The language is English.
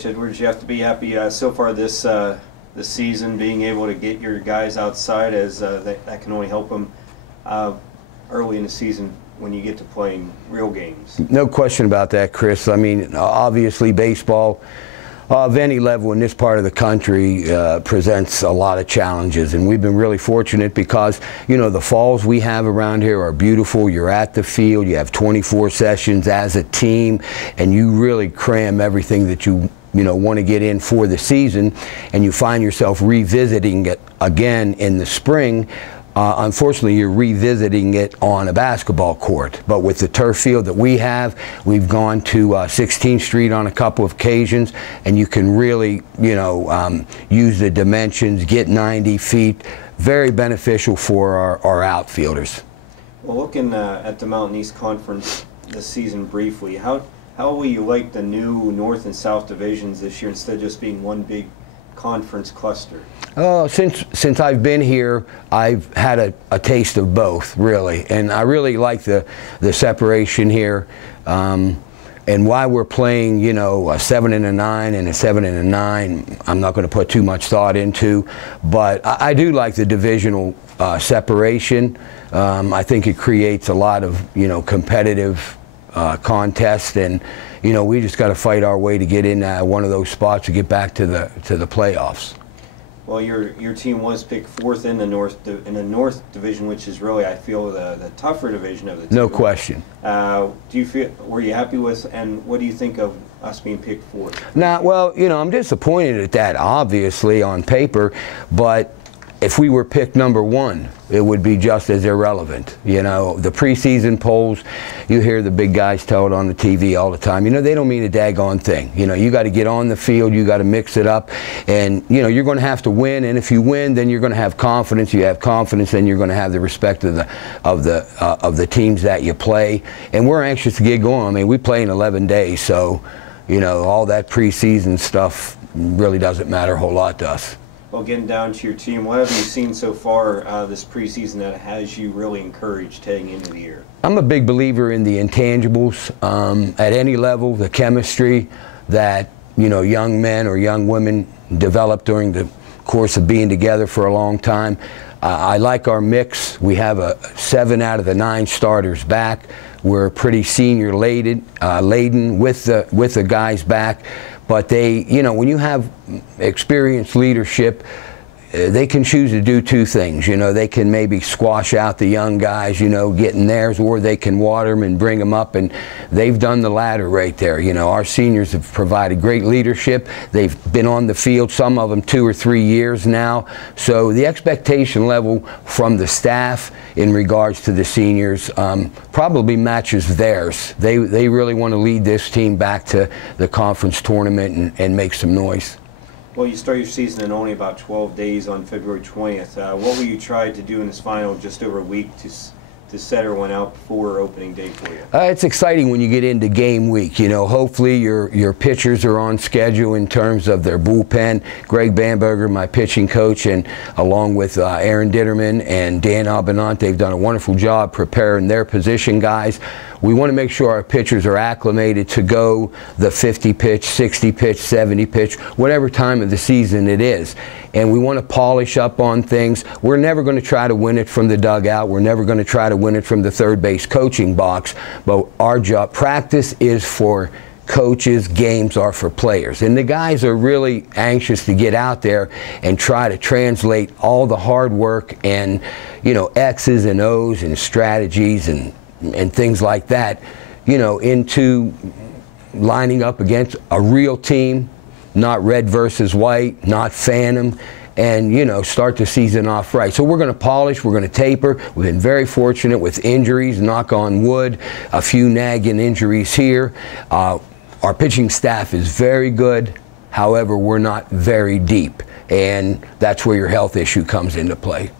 Coach Edwards, you have to be happy so far this season, being able to get your guys outside, as that can only help them early in the season when you get to playing real games. No question about that, Chris. I mean, obviously baseball of any level in this part of the country presents a lot of challenges, and we've been really fortunate because, you know, the falls we have around here are beautiful. You're at the field, you have 24 sessions as a team, and you really cram everything that you want to get in for the season, and you find yourself revisiting it again in the spring. Unfortunately, you're revisiting it on a basketball court. But with the turf field that we have, we've gone to 16th Street on a couple of occasions, and you can really, use the dimensions, get 90 feet. Very beneficial for our outfielders. Well, looking at the Mountain East Conference this season briefly, how will you like the new North and South divisions this year instead of just being one big conference cluster? Oh, since I've been here, I've had a taste of both, really, and I really like the separation here. And why we're playing, a 7 and a 9 and a 7 and a 9, I'm not going to put too much thought into, but I do like the divisional separation. I think it creates a lot of competitive contest, and we just got to fight our way to get in one of those spots to get back to the playoffs. Well, your team was picked 4th in the North Division, which is really, I feel, the tougher division of the two. No question. Were you happy with, and what do you think of us being picked 4th? Nah, well, I'm disappointed at that, obviously, on paper, but if we were picked number 1, it would be just as irrelevant. The preseason polls, you hear the big guys tell it on the TV all the time. They don't mean a daggone thing. You got to get on the field, you got to mix it up, and you're going to have to win. And if you win, then you're going to have confidence. You have confidence, then you're going to have the respect of the teams that you play. And we're anxious to get going. I mean, we play in 11 days, so all that preseason stuff really doesn't matter a whole lot to us. Well, getting down to your team, what have you seen so far this preseason that has you really encouraged heading into the year? I'm a big believer in the intangibles at any level, the chemistry that young men or young women develop during the course of being together for a long time. I like our mix. We have 7 out of the 9 starters back. We're pretty senior laden with the guys back. But they, when you have experienced leadership, they can choose to do 2 things. They can maybe squash out the young guys, getting theirs, or they can water them and bring them up, and they've done the latter right there. Our seniors have provided great leadership. They've been on the field, some of them 2 or 3 years now. So the expectation level from the staff in regards to the seniors probably matches theirs. They really want to lead this team back to the conference tournament and make some noise. Well, you start your season in only about 12 days on February 20th. What will you try to do in this final just over a week to set everyone out before opening day for you? It's exciting when you get into game week. Hopefully your pitchers are on schedule in terms of their bullpen. Greg Bamberger, my pitching coach, and along with Aaron Ditterman and Dan Abinant, they've done a wonderful job preparing their position guys. We want to make sure our pitchers are acclimated to go the 50 pitch, 60 pitch, 70 pitch, whatever time of the season it is. And we want to polish up on things. We're never going to try to win it from the dugout. We're never going to try to win it from the third base coaching box. But our job, practice is for coaches, games are for players. And the guys are really anxious to get out there and try to translate all the hard work and, X's and O's and strategies and things like that, into lining up against a real team, not red versus white, not phantom, and, start the season off right. So we're going to polish, we're going to taper. We've been very fortunate with injuries, knock on wood, a few nagging injuries here. Our pitching staff is very good. However, we're not very deep, and that's where your health issue comes into play.